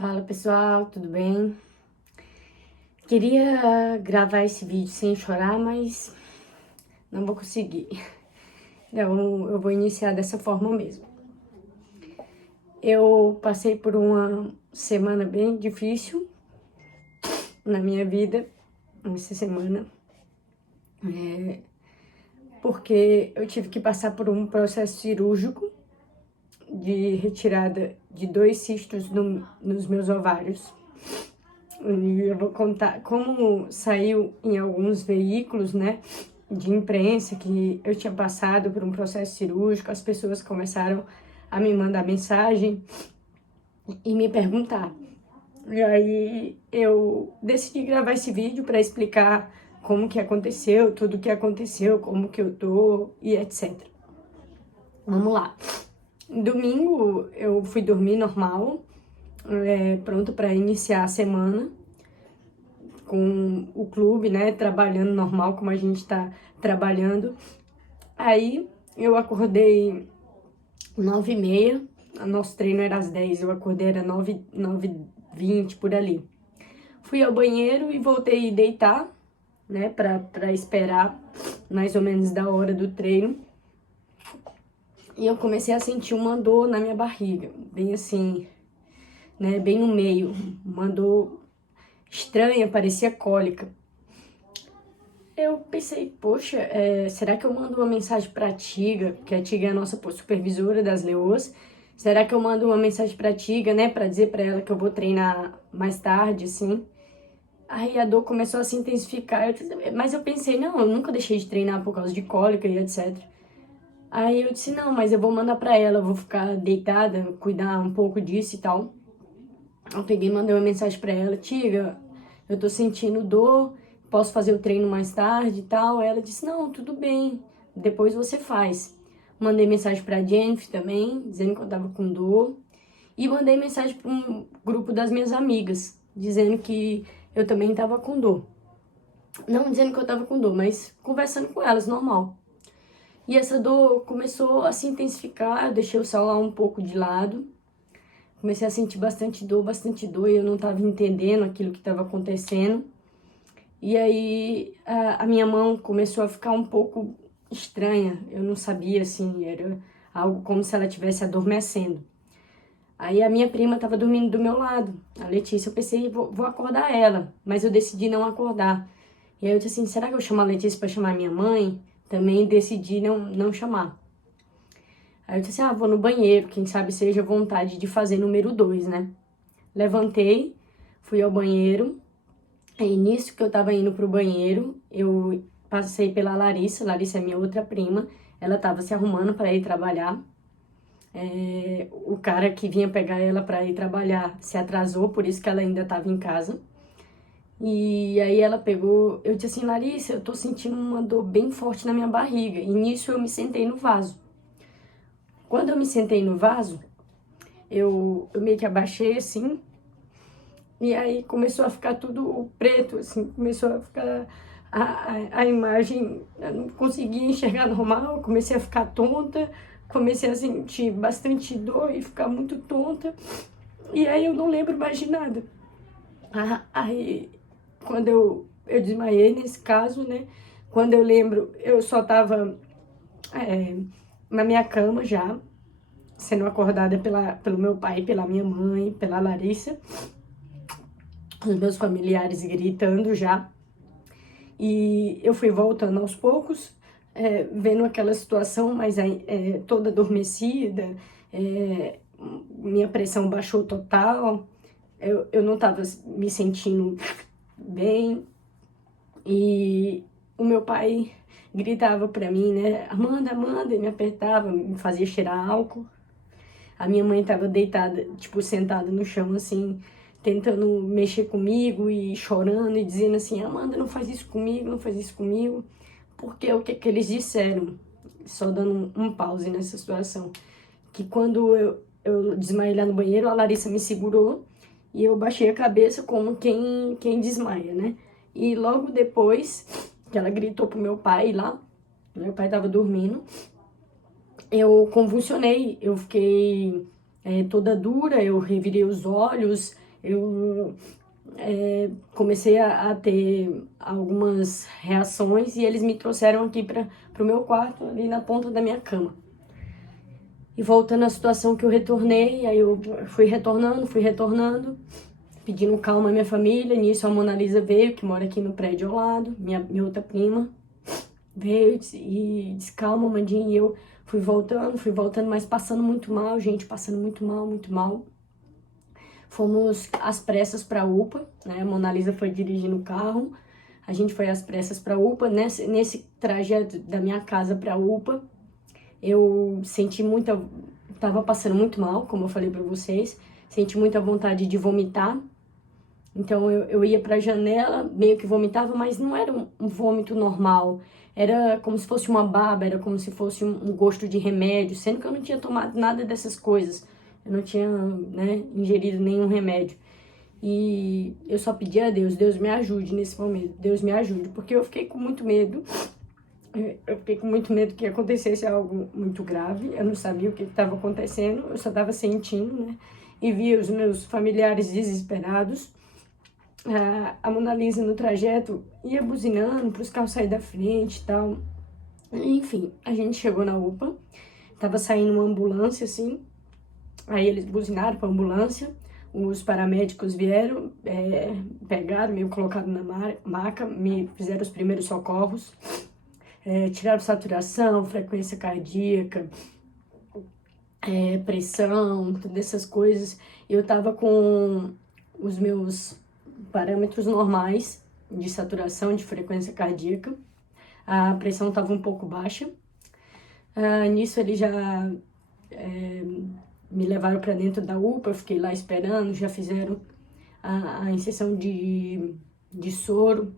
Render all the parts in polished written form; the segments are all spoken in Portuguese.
Fala pessoal, tudo bem? Queria gravar esse vídeo sem chorar, mas não vou conseguir. Então eu vou iniciar dessa forma mesmo. Eu passei por uma semana bem difícil na minha vida, essa semana, porque eu tive que passar por um processo cirúrgico de retirada de 2 cistos nos meus ovários. E eu vou contar como saiu em alguns veículos, né, de imprensa, que eu tinha passado por um processo cirúrgico. As pessoas começaram a me mandar mensagem e me perguntar. E aí eu decidi gravar esse vídeo para explicar como que aconteceu, tudo que aconteceu, como que eu tô e etc. Vamos lá. Domingo eu fui dormir normal, pronto para iniciar a semana com o clube, né, trabalhando normal como a gente tá trabalhando. Aí eu acordei 9h30, nosso treino era às 10, eu acordei era 9h20 por ali. Fui ao banheiro e voltei a deitar, né, pra esperar mais ou menos da hora do treino. E eu comecei a sentir uma dor na minha barriga, bem assim, né, bem no meio, uma dor estranha, parecia cólica. Eu pensei, poxa, será que eu mando uma mensagem pra Tiga, que a Tiga é a nossa supervisora das leoas? Será que eu mando uma mensagem pra Tiga, né, pra dizer pra ela que eu vou treinar mais tarde, assim? Aí a dor começou a se intensificar, mas eu pensei, não, eu nunca deixei de treinar por causa de cólica e etc. Aí eu disse, não, mas eu vou mandar pra ela, eu vou ficar deitada, cuidar um pouco disso e tal. Eu peguei e mandei uma mensagem pra ela, Tiga, eu tô sentindo dor, posso fazer o treino mais tarde e tal. Aí ela disse, não, tudo bem, depois você faz. Mandei mensagem pra Jennifer também, dizendo que eu tava com dor. E mandei mensagem para um grupo das minhas amigas, dizendo que eu também tava com dor. Não dizendo que eu tava com dor, mas conversando com elas, normal. E essa dor começou a se intensificar, eu deixei o celular um pouco de lado. Comecei a sentir bastante dor, e eu não estava entendendo aquilo que estava acontecendo. E aí a minha mão começou a ficar um pouco estranha, eu não sabia, assim, era algo como se ela estivesse adormecendo. Aí a minha prima estava dormindo do meu lado, a Letícia. Eu pensei, vou acordar ela, mas eu decidi não acordar. E aí eu disse assim, será que eu chamo a Letícia para chamar minha mãe? Também decidi não chamar. Aí eu disse assim, vou no banheiro, quem sabe seja vontade de fazer número 2, né? Levantei, fui ao banheiro. E nisso que eu tava indo pro banheiro, eu passei pela Larissa. Larissa é minha outra prima. Ela tava se arrumando para ir trabalhar. O cara que vinha pegar ela para ir trabalhar se atrasou, por isso que ela ainda tava em casa. E aí ela pegou, eu disse assim, Larissa, eu tô sentindo uma dor bem forte na minha barriga. E nisso eu me sentei no vaso. Quando eu me sentei no vaso, eu meio que abaixei assim, e aí começou a ficar tudo preto, assim, começou a ficar a imagem, eu não conseguia enxergar normal, comecei a ficar tonta, comecei a sentir bastante dor e ficar muito tonta, e aí eu não lembro mais de nada. Aí, quando eu desmaiei nesse caso, né, quando eu lembro, eu só tava na minha cama já, sendo acordada pelo meu pai, pela minha mãe, pela Larissa, os meus familiares gritando já. E eu fui voltando aos poucos, vendo aquela situação, mas toda adormecida, minha pressão baixou total, eu não estava me sentindo bem. E o meu pai gritava pra mim, né, Amanda, Amanda, e me apertava, me fazia cheirar álcool. A minha mãe tava deitada, tipo, sentada no chão, assim, tentando mexer comigo e chorando e dizendo assim, Amanda, não faz isso comigo, não faz isso comigo. Porque o que que eles disseram, só dando um pause nessa situação, que quando eu desmaiei lá no banheiro, a Larissa me segurou e eu baixei a cabeça como quem desmaia, né? E logo depois que ela gritou pro meu pai lá, meu pai tava dormindo, eu convulsionei, eu fiquei toda dura, eu revirei os olhos, Eu comecei a ter algumas reações e eles me trouxeram aqui para o meu quarto, ali na ponta da minha cama. E voltando à situação que eu retornei, aí eu fui retornando, pedindo calma à minha família. Nisso a Mona Lisa veio, que mora aqui no prédio ao lado, minha outra prima, veio e disse, calma, Mandinha, e eu fui voltando, mas passando muito mal, gente, passando muito mal, muito mal. Fomos às pressas para a UPA, né? A Mona Lisa foi dirigindo o carro, a gente foi às pressas para a UPA. Nesse trajeto da minha casa para a UPA, eu senti muita... Tava passando muito mal, como eu falei para vocês, senti muita vontade de vomitar. Então eu ia para a janela, meio que vomitava, mas não era um vômito normal. Era como se fosse uma baba, era como se fosse um gosto de remédio, sendo que eu não tinha tomado nada dessas coisas. Eu não tinha, né, ingerido nenhum remédio. E eu só pedi a Deus, Deus me ajude nesse momento, Deus me ajude, porque eu fiquei com muito medo. Eu fiquei com muito medo que acontecesse algo muito grave. Eu não sabia o que estava acontecendo, eu só estava sentindo, né? E via os meus familiares desesperados. A Mona Lisa no trajeto ia buzinando para os carros saírem da frente e tal. Enfim, a gente chegou na UPA, tava saindo uma ambulância assim, aí eles buzinaram para a ambulância, os paramédicos vieram, pegaram, me colocaram na maca, me fizeram os primeiros socorros, tiraram saturação, frequência cardíaca, pressão, todas essas coisas. Eu tava com os meus parâmetros normais de saturação, de frequência cardíaca. A pressão estava um pouco baixa. Nisso eles já me levaram para dentro da UPA, eu fiquei lá esperando, já fizeram a injeção de soro.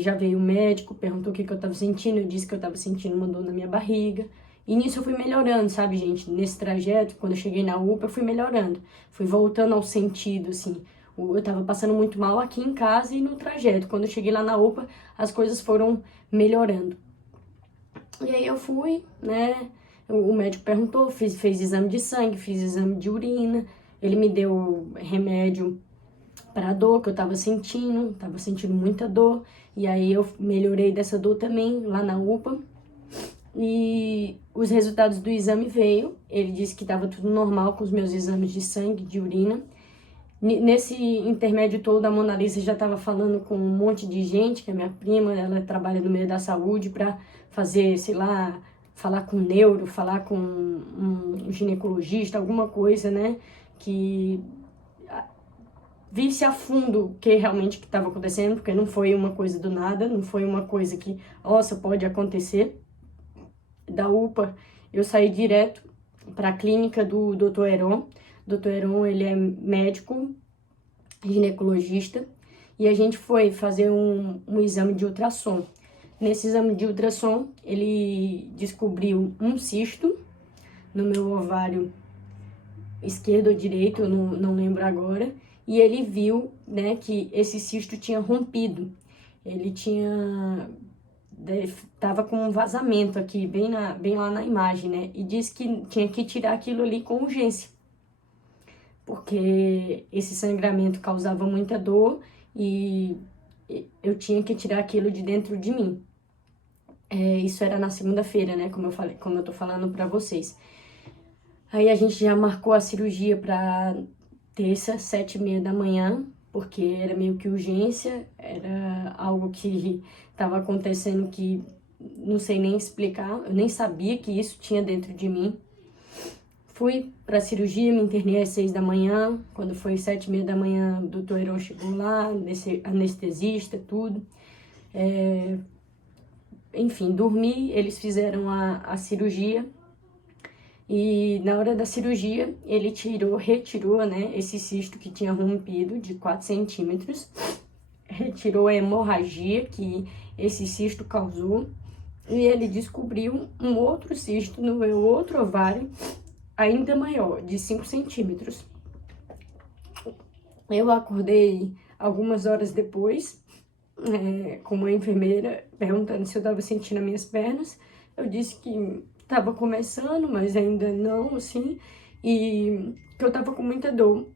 Já veio o médico, perguntou o que eu estava sentindo, eu disse que eu estava sentindo uma dor na minha barriga. E nisso eu fui melhorando, sabe, gente? Nesse trajeto, quando eu cheguei na UPA, eu fui melhorando. Fui voltando ao sentido, assim. Eu tava passando muito mal aqui em casa e no trajeto. Quando eu cheguei lá na UPA, as coisas foram melhorando. E aí eu fui, né? O médico perguntou, fez exame de sangue, fiz exame de urina. Ele me deu remédio para dor que eu tava sentindo muita dor. E aí eu melhorei dessa dor também lá na UPA. E os resultados do exame veio. Ele disse que tava tudo normal com os meus exames de sangue, de urina. Nesse intermédio todo, a Mona Lisa já estava falando com um monte de gente, que é minha prima, ela trabalha no meio da saúde, para fazer, sei lá, falar com um neuro, falar com um ginecologista, alguma coisa, né, que visse a fundo o que realmente estava acontecendo, porque não foi uma coisa do nada, não foi uma coisa que, nossa, pode acontecer. Da UPA, eu saí direto para a clínica do Dr. Heron. Dr. Heron, ele é médico, ginecologista, e a gente foi fazer um exame de ultrassom. Nesse exame de ultrassom, ele descobriu um cisto no meu ovário esquerdo ou direito, eu não lembro agora, e ele viu, né, que esse cisto tinha rompido. Ele tava com um vazamento aqui, bem lá na imagem, né, e disse que tinha que tirar aquilo ali com urgência, porque esse sangramento causava muita dor e eu tinha que tirar aquilo de dentro de mim. Isso era na segunda-feira, né, como eu tô falando pra vocês. Aí a gente já marcou a cirurgia pra terça, 7h30 da manhã, porque era meio que urgência, era algo que tava acontecendo que não sei nem explicar, eu nem sabia que isso tinha dentro de mim. Fui pra cirurgia, me internei às 6 da manhã, quando foi 7h30 da manhã, o doutor Heron chegou lá, anestesista, tudo. Enfim, dormi, eles fizeram a cirurgia. E na hora da cirurgia, ele retirou, né, esse cisto que tinha rompido de 4 centímetros, retirou a hemorragia que esse cisto causou, e ele descobriu um outro cisto no meu outro ovário, ainda maior, de 5 centímetros. Eu acordei algumas horas depois, com uma enfermeira perguntando se eu estava sentindo as minhas pernas. Eu disse que tava começando, mas ainda não, assim, e que eu tava com muita dor.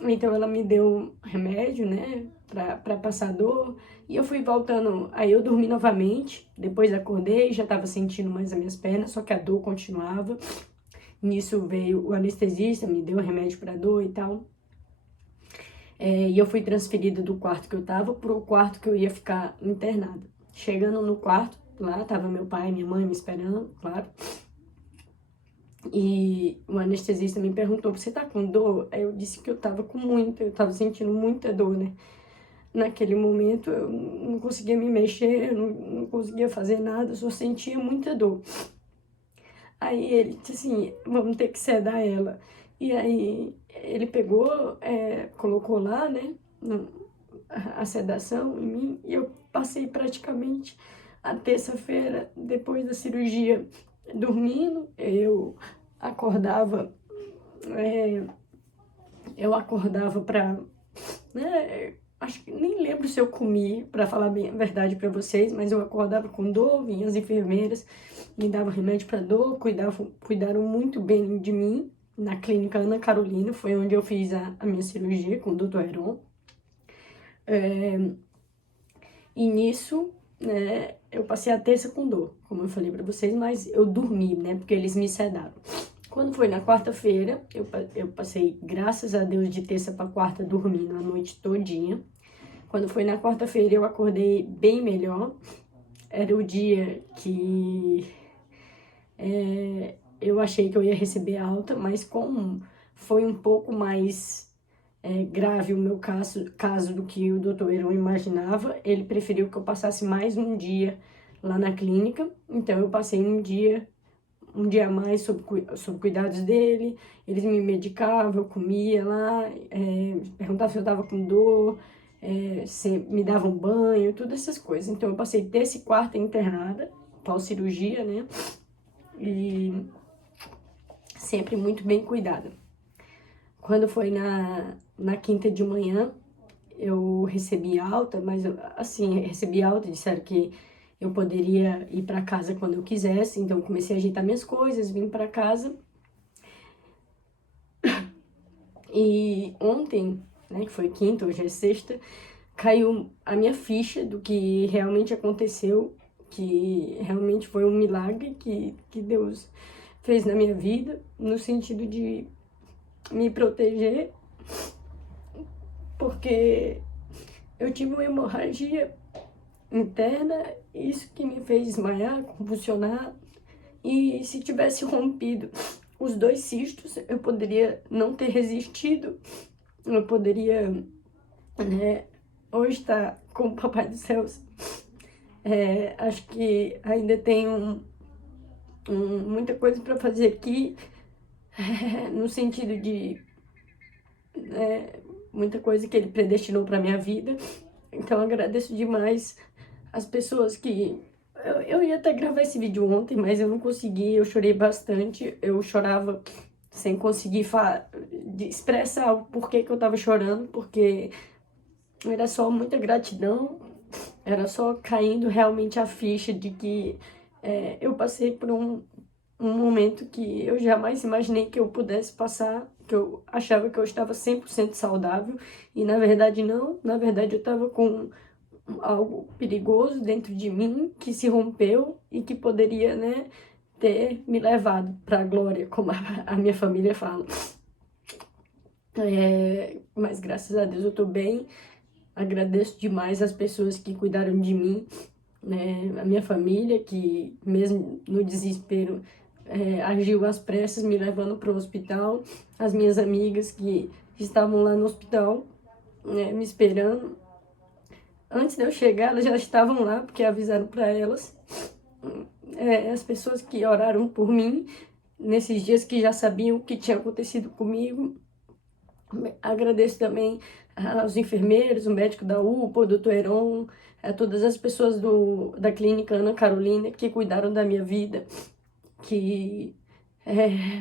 Então ela me deu um remédio, né, pra passar dor. E eu fui voltando, aí eu dormi novamente, depois acordei, já tava sentindo mais as minhas pernas, só que a dor continuava. Nisso veio o anestesista, me deu remédio pra dor e tal. E eu fui transferida do quarto que eu tava pro quarto que eu ia ficar internada. Chegando no quarto, lá tava meu pai e minha mãe me esperando, claro. E o anestesista me perguntou, você tá com dor? Aí eu disse que eu tava com muita, eu tava sentindo muita dor, né? Naquele momento eu não conseguia me mexer, eu não conseguia fazer nada, eu só sentia muita dor. Aí ele disse assim, vamos ter que sedar ela. E aí ele pegou, colocou lá, né, a sedação em mim, e eu passei praticamente a terça-feira, depois da cirurgia, dormindo. Acordava, é, eu acordava pra, né, acho que nem lembro se eu comi, pra falar bem a verdade pra vocês, mas eu acordava com dor, vinham as enfermeiras, me davam remédio pra dor, cuidaram muito bem de mim, na clínica Ana Carolina, foi onde eu fiz a minha cirurgia com o Dr. Heron. E nisso, né, eu passei a terça com dor, como eu falei pra vocês, mas eu dormi, né, porque eles me sedaram. Quando foi na quarta-feira, eu passei, graças a Deus, de terça pra quarta dormindo a noite todinha. Quando foi na quarta-feira, eu acordei bem melhor. Era o dia que eu achei que eu ia receber alta, mas como foi um pouco mais grave o meu caso do que o doutor Heron imaginava, ele preferiu que eu passasse mais um dia lá na clínica. Então eu passei um dia a mais sob cuidados dele. Eles me medicavam, eu comia lá, perguntavam se eu tava com dor, se me davam banho, todas essas coisas. Então eu passei terça e quarta internada, pós-cirurgia, né? E sempre muito bem cuidada. Quando foi na quinta de manhã, eu recebi alta, mas assim, recebi alta, disseram que eu poderia ir para casa quando eu quisesse, então eu comecei a ajeitar minhas coisas, vim para casa. E ontem, né, que foi quinta, hoje é sexta, caiu a minha ficha do que realmente aconteceu, que realmente foi um milagre que Deus fez na minha vida, no sentido de me proteger, porque eu tive uma hemorragia interna, isso que me fez desmaiar, convulsionar, e se tivesse rompido os 2 cistos, eu poderia não ter resistido, eu poderia, né, hoje estar com o Papai do Céu. Acho que ainda tenho muita coisa para fazer aqui, no sentido de muita coisa que Ele predestinou para minha vida. Então agradeço demais as pessoas que... Eu ia até gravar esse vídeo ontem, mas eu não consegui, eu chorei bastante. Eu chorava sem conseguir expressar o porquê que eu tava chorando, porque era só muita gratidão, era só caindo realmente a ficha de que eu passei por um momento que eu jamais imaginei que eu pudesse passar, que eu achava que eu estava 100% saudável, e na verdade não, na verdade eu estava com algo perigoso dentro de mim que se rompeu e que poderia, né, ter me levado para a glória, como a minha família fala. Mas graças a Deus eu tô bem, agradeço demais as pessoas que cuidaram de mim, né, a minha família que mesmo no desespero agiu às pressas me levando para o hospital, as minhas amigas que estavam lá no hospital, né, me esperando. Antes de eu chegar, elas já estavam lá, porque avisaram para elas. As pessoas que oraram por mim, nesses dias que já sabiam o que tinha acontecido comigo. Agradeço também aos enfermeiros, o médico da UPA, o Dr. Heron, a todas as pessoas da clínica Ana Carolina que cuidaram da minha vida, que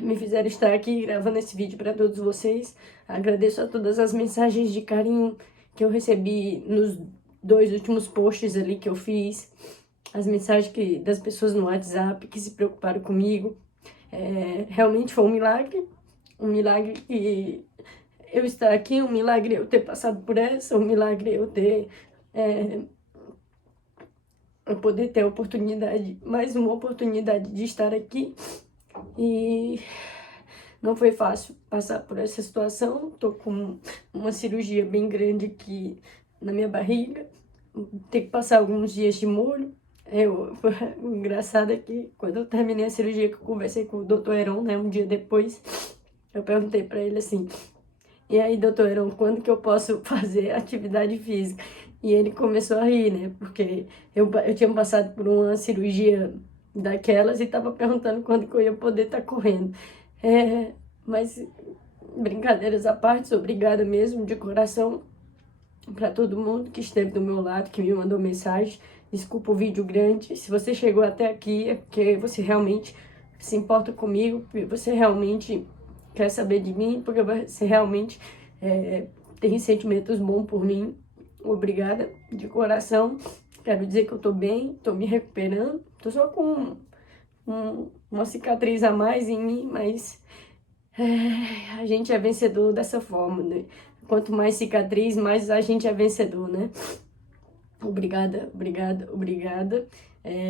me fizeram estar aqui gravando esse vídeo para todos vocês. Agradeço a todas as mensagens de carinho que eu recebi nos 2 últimos posts ali que eu fiz, as mensagens das pessoas no WhatsApp que se preocuparam comigo. Realmente foi um milagre que eu estar aqui, um milagre eu ter passado por essa, um milagre eu ter... eu poder ter a oportunidade, mais uma oportunidade de estar aqui. E não foi fácil passar por essa situação. Tô com uma cirurgia bem grande aqui na minha barriga. Tem que passar alguns dias de molho. O engraçado é que quando eu terminei a cirurgia, que eu conversei com o Dr. Heron, né, um dia depois, eu perguntei pra ele assim: e aí, doutor Heron, quando que eu posso fazer atividade física? E ele começou a rir, né? Porque eu tinha passado por uma cirurgia daquelas e tava perguntando quando que eu ia poder estar correndo. Mas, brincadeiras à parte, obrigada mesmo, de coração, para todo mundo que esteve do meu lado, que me mandou mensagem. Desculpa o vídeo grande. Se você chegou até aqui, é porque você realmente se importa comigo, você realmente quer saber de mim, porque você realmente tem sentimentos bons por mim. Obrigada, de coração. Quero dizer que eu tô bem, tô me recuperando. Tô só com uma cicatriz a mais em mim, mas a gente é vencedor dessa forma, né? Quanto mais cicatriz, mais a gente é vencedor, né? Obrigada, obrigada, obrigada.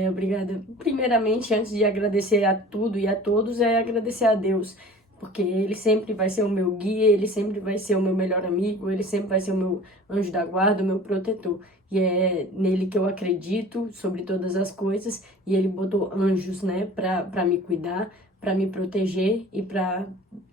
Obrigada. Primeiramente, antes de agradecer a tudo e a todos, agradecer a Deus. Porque Ele sempre vai ser o meu guia, Ele sempre vai ser o meu melhor amigo, Ele sempre vai ser o meu anjo da guarda, o meu protetor. E é nele que eu acredito sobre todas as coisas. E Ele botou anjos, né, pra me cuidar, pra me proteger e pra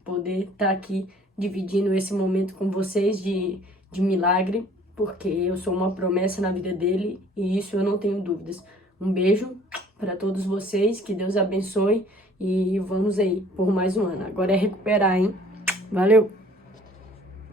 poder estar aqui dividindo esse momento com vocês de milagre. Porque eu sou uma promessa na vida dele e isso eu não tenho dúvidas. Um beijo para todos vocês, que Deus abençoe e vamos aí por mais um ano. Agora é recuperar, hein? Valeu!